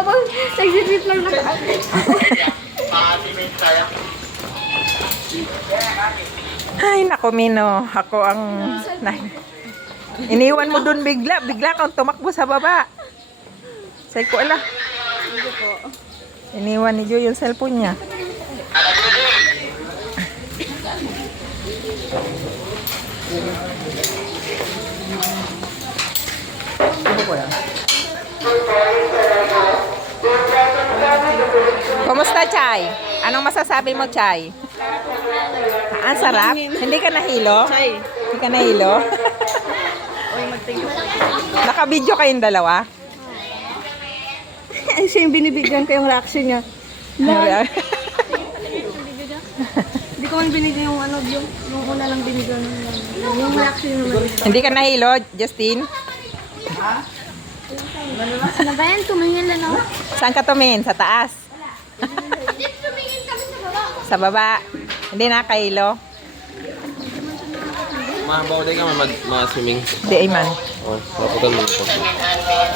habang nag-sip lang na. Ay, nako, Mino. Ako ang... Iniwan mo dun bigla. Bigla kang tumakbo sa baba. Say ko, ala. Iniwan ni Joy yung cellphone niya. Kumusta, Chay? Anong masasabi mo, Chay? Ang sarap? Hindi ka nahilo? Hindi ka nahilo? Naka-video kayong dalawa? Siya yung binibigyan ko yung reaction niya. Hindi ko man binigyan yung ano, yung una lang binigyan. Yung reaction naman. Hindi ka nahilo, Justin? Ano ba yan? Tumingin lang ako. Saan ka tumingin? Sa taas? Hindi, tumingin kami sa baba. Sa baba? Hindi nakahilo? Mabaw din ka mag-swimming. Hindi, Ayman. Oh, laputan mo ito.